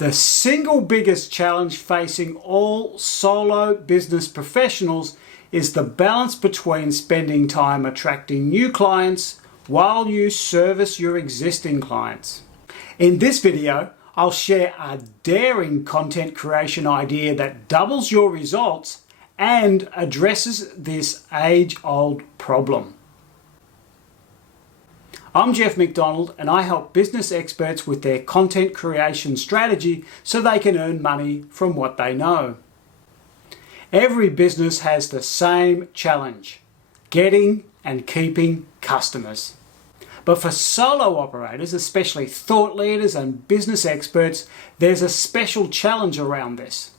The single biggest challenge facing all solo business professionals is the balance between spending time attracting new clients while you service your existing clients. In this video, I'll share a daring content creation idea that doubles your results and addresses this age-old problem. I'm Geoff McDonald and I help business experts with their content creation strategy so they can earn money from what they know. Every business has the same challenge: getting and keeping customers. But for solo operators, especially thought leaders and business experts, there's a special challenge around this.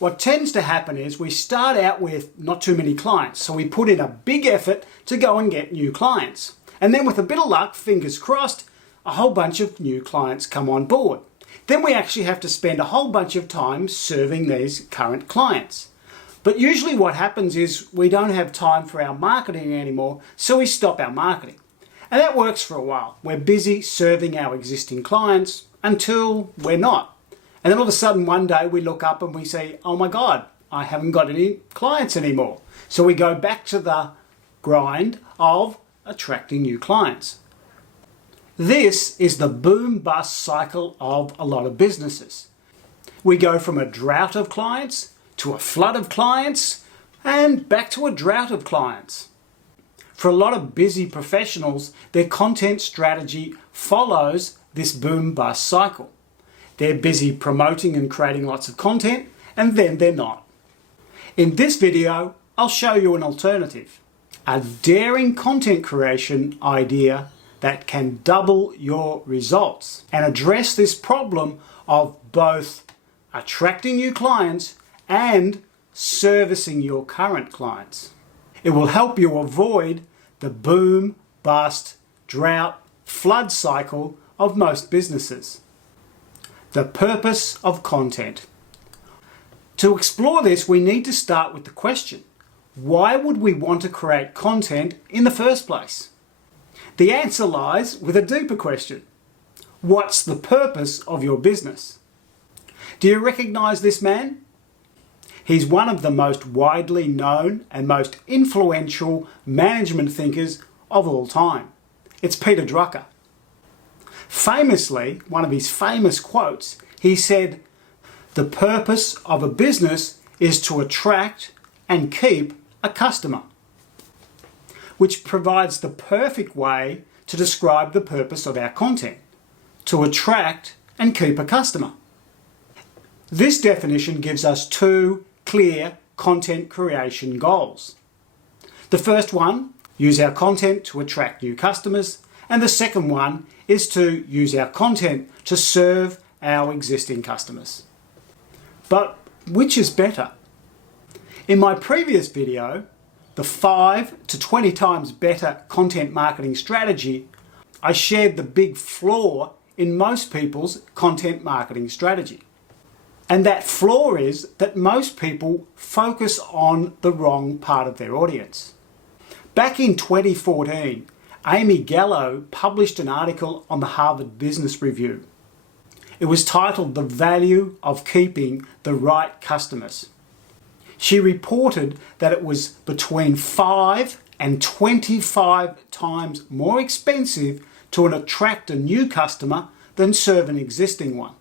What tends to happen is we start out with not too many clients, so we put in a big effort to go and get new clients. And then with a bit of luck, fingers crossed, a whole bunch of new clients come on board. Then we actually have to spend a whole bunch of time serving these current clients. But usually what happens is we don't have time for our marketing anymore, so we stop our marketing. And that works for a while. We're busy serving our existing clients until we're not. And then all of a sudden one day we look up and we say, oh my God, I haven't got any clients anymore. So we go back to the grind of attracting new clients. This is the boom-bust cycle of a lot of businesses. We go from a drought of clients to a flood of clients and back to a drought of clients. For a lot of busy professionals, their content strategy follows this boom-bust cycle. They're busy promoting and creating lots of content, and then they're not. In this video, I'll show you an alternative. A daring content creation idea that can double your results and address this problem of both attracting new clients and servicing your current clients. It will help you avoid the boom, bust, drought, flood cycle of most businesses. The purpose of content. To explore this, we need to start with the question: why would we want to create content in the first place? The answer lies with a deeper question. What's the purpose of your business? Do you recognize this man? He's one of the most widely known and most influential management thinkers of all time. It's Peter Drucker. Famously, one of his famous quotes, he said, "The purpose of a business is to attract and keep a customer," which provides the perfect way to describe the purpose of our content: to attract and keep a customer. This definition gives us two clear content creation goals. The first one, use our content to attract new customers, and the second one is to use our content to serve our existing customers. But which is better? In my previous video, the 5 to 20 times better content marketing strategy, I shared the big flaw in most people's content marketing strategy. And that flaw is that most people focus on the wrong part of their audience. Back in 2014, Amy Gallo published an article on the Harvard Business Review. It was titled "The Value of Keeping the Right Customers." She reported that it was between 5 and 25 times more expensive to attract a new customer than serve an existing one.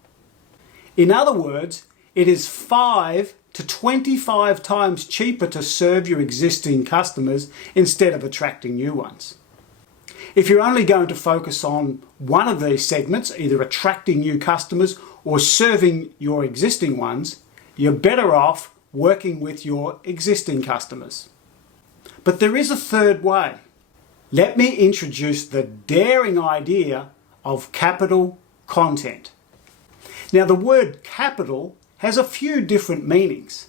In other words, it is 5 to 25 times cheaper to serve your existing customers instead of attracting new ones. If you're only going to focus on one of these segments, either attracting new customers or serving your existing ones, you're better off working with your existing customers. But there is a third way. Let me introduce the daring idea of capital content. Now, the word capital has a few different meanings.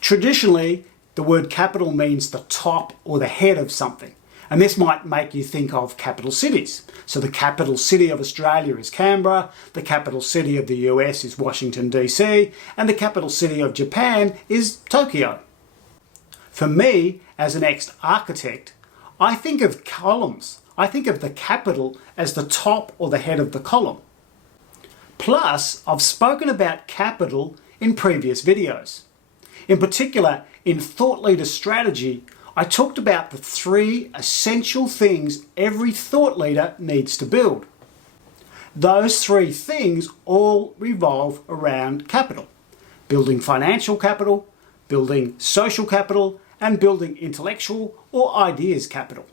Traditionally, the word capital means the top or the head of something. And this might make you think of capital cities. So the capital city of Australia is Canberra, the capital city of the US is Washington, DC, and the capital city of Japan is Tokyo. For me, as an ex-architect, I think of columns. I think of the capital as the top or the head of the column. Plus, I've spoken about capital in previous videos. In particular, in Thought Leader Strategy, I talked about the 3 essential things every thought leader needs to build. Those 3 things all revolve around capital. Building financial capital, building social capital, and building intellectual or ideas capital.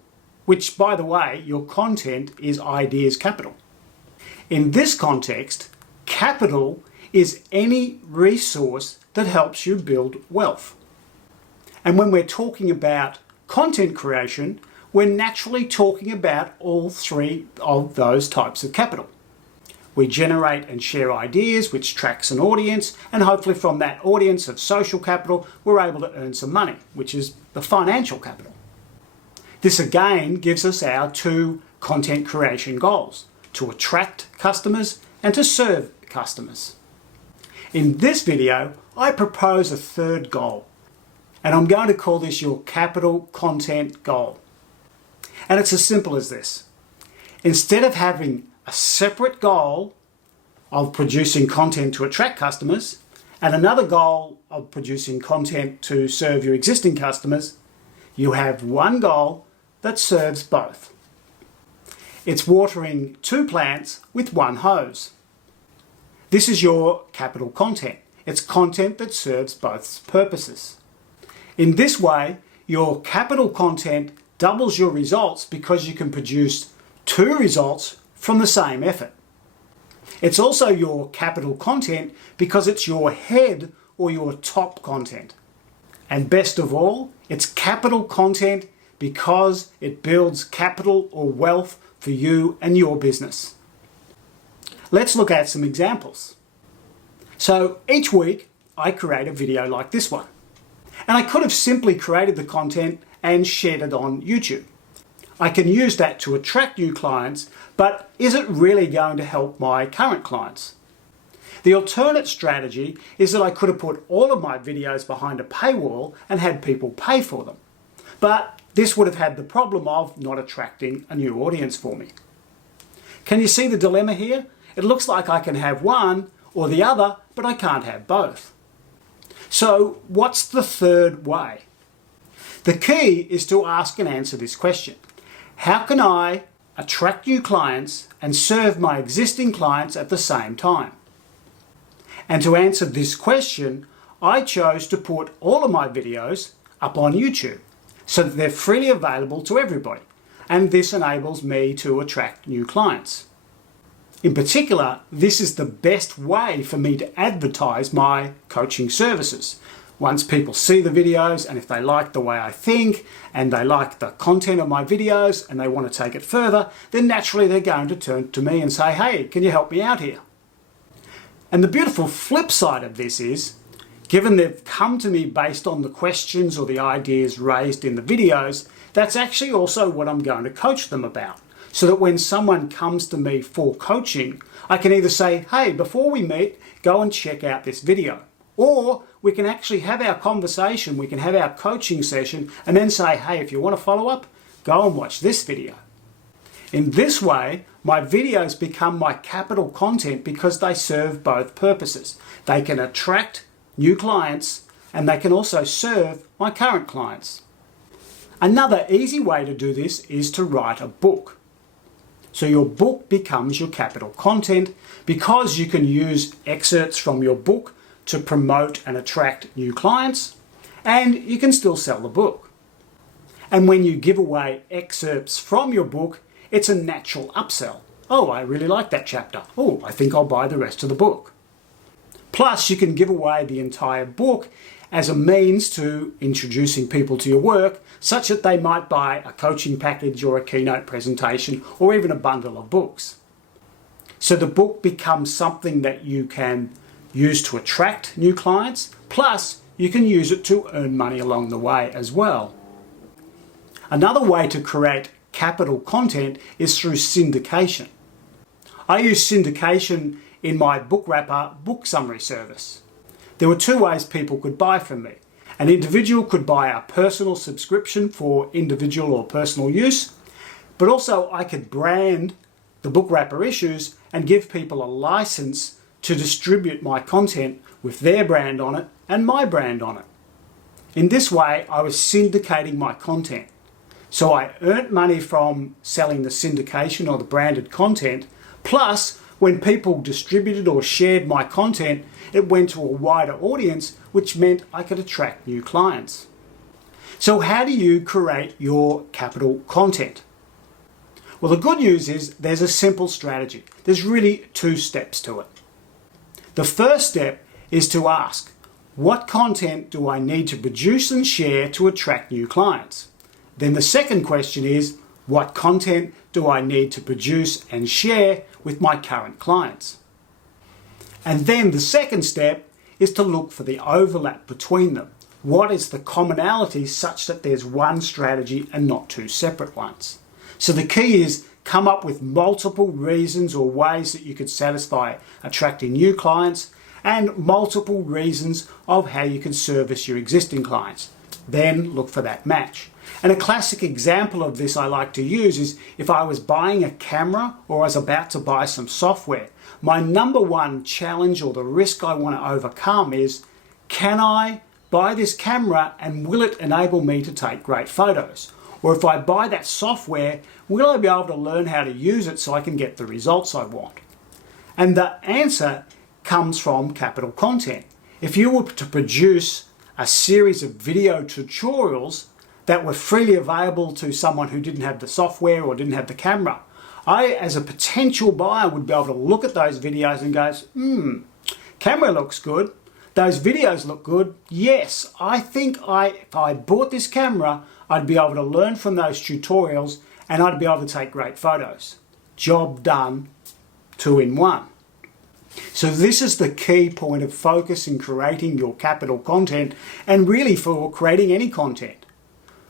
Which, by the way, your content is ideas capital. In this context, capital is any resource that helps you build wealth. And when we're talking about content creation, we're naturally talking about all 3 of those types of capital. We generate and share ideas, which tracks an audience, and hopefully from that audience of social capital, we're able to earn some money, which is the financial capital. This again gives us our 2 content creation goals: to attract customers and to serve customers. In this video, I propose a 3rd goal, and I'm going to call this your capital content goal. And it's as simple as this. Instead of having a separate goal of producing content to attract customers and another goal of producing content to serve your existing customers, you have one goal that serves both. It's watering 2 plants with 1 hose. This is your capital content. It's content that serves both purposes. In this way, your capital content doubles your results because you can produce 2 results from the same effort. It's also your capital content because it's your head or your top content. And best of all, it's capital content because it builds capital or wealth for you and your business. Let's look at some examples. So each week I create a video like this one. And I could have simply created the content and shared it on YouTube. I can use that to attract new clients, but is it really going to help my current clients? The alternate strategy is that I could have put all of my videos behind a paywall and had people pay for them. But this would have had the problem of not attracting a new audience for me. Can you see the dilemma here? It looks like I can have one or the other, but I can't have both. So what's the 3rd way? The key is to ask and answer this question. How can I attract new clients and serve my existing clients at the same time? And to answer this question, I chose to put all of my videos up on YouTube so that they're freely available to everybody. And this enables me to attract new clients. In particular, this is the best way for me to advertise my coaching services. Once people see the videos and if they like the way I think and they like the content of my videos and they want to take it further, then naturally they're going to turn to me and say, hey, can you help me out here? And the beautiful flip side of this is, given they've come to me based on the questions or the ideas raised in the videos, that's actually also what I'm going to coach them about. So that when someone comes to me for coaching, I can either say, hey, before we meet, go and check out this video. Or we can actually have our conversation, we can have our coaching session and then say, hey, if you want to follow up, go and watch this video. In this way, my videos become my capital content because they serve both purposes. They can attract new clients and they can also serve my current clients. Another easy way to do this is to write a book. So your book becomes your capital content because you can use excerpts from your book to promote and attract new clients, and you can still sell the book. And when you give away excerpts from your book, it's a natural upsell. Oh, I really like that chapter. Oh, I think I'll buy the rest of the book. Plus, you can give away the entire book as a means to introducing people to your work, such that they might buy a coaching package or a keynote presentation or even a bundle of books. So the book becomes something that you can use to attract new clients, plus you can use it to earn money along the way as well. Another way to create capital content is through syndication. I use syndication in my book wrapper book summary service. There were 2 ways people could buy from me. An individual could buy a personal subscription for individual or personal use, but also I could brand the book wrapper issues and give people a license to distribute my content with their brand on it and my brand on it. In this way, I was syndicating my content. So I earned money from selling the syndication or the branded content, plus when people distributed or shared my content, it went to a wider audience, which meant I could attract new clients. So how do you create your capital content? Well, the good news is there's a simple strategy. There's really 2 steps to it. The first step is to ask, what content do I need to produce and share to attract new clients? Then the second question is, what content do I need to produce and share with my current clients? And then the second step is to look for the overlap between them. What is the commonality such that there's one strategy and not 2 separate ones? So the key is come up with multiple reasons or ways that you could satisfy attracting new clients and multiple reasons of how you can service your existing clients. Then look for that match. And a classic example of this I like to use is if I was buying a camera or I was about to buy some software, my number one challenge or the risk I want to overcome is, can I buy this camera and will it enable me to take great photos? Or if I buy that software, will I be able to learn how to use it so I can get the results I want? And the answer comes from capital content. If you were to produce a series of video tutorials that were freely available to someone who didn't have the software or didn't have the camera, I, as a potential buyer, would be able to look at those videos and go, camera looks good. Those videos look good. Yes, I think if I bought this camera, I'd be able to learn from those tutorials and I'd be able to take great photos. Job done, 2 in 1. So this is the key point of focus in creating your capital content and really for creating any content.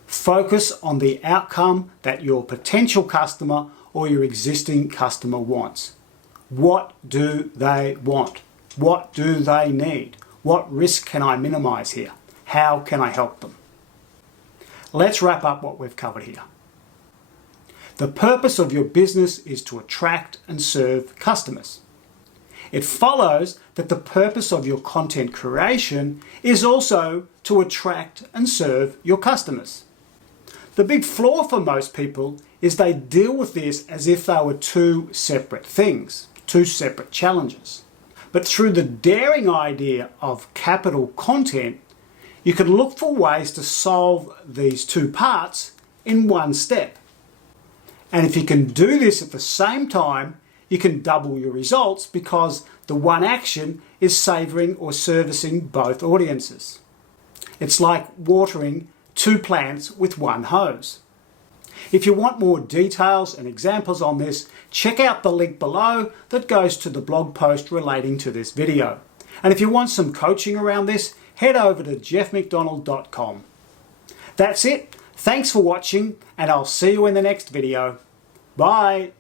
Focus on the outcome that your potential customer or your existing customer wants. What do they want? What do they need? What risk can I minimize here? How can I help them? Let's wrap up what we've covered here. The purpose of your business is to attract and serve customers. It follows that the purpose of your content creation is also to attract and serve your customers. The big flaw for most people is they deal with this as if they were 2 separate things, 2 separate challenges. But through the daring idea of capital content, you can look for ways to solve these 2 parts in 1 step. And if you can do this at the same time, you can double your results because the one action is savouring or servicing both audiences. It's like watering 2 plants with 1 hose. If you want more details and examples on this, check out the link below that goes to the blog post relating to this video. And if you want some coaching around this, head over to geoffmcdonald.com. That's it. Thanks for watching and I'll see you in the next video. Bye.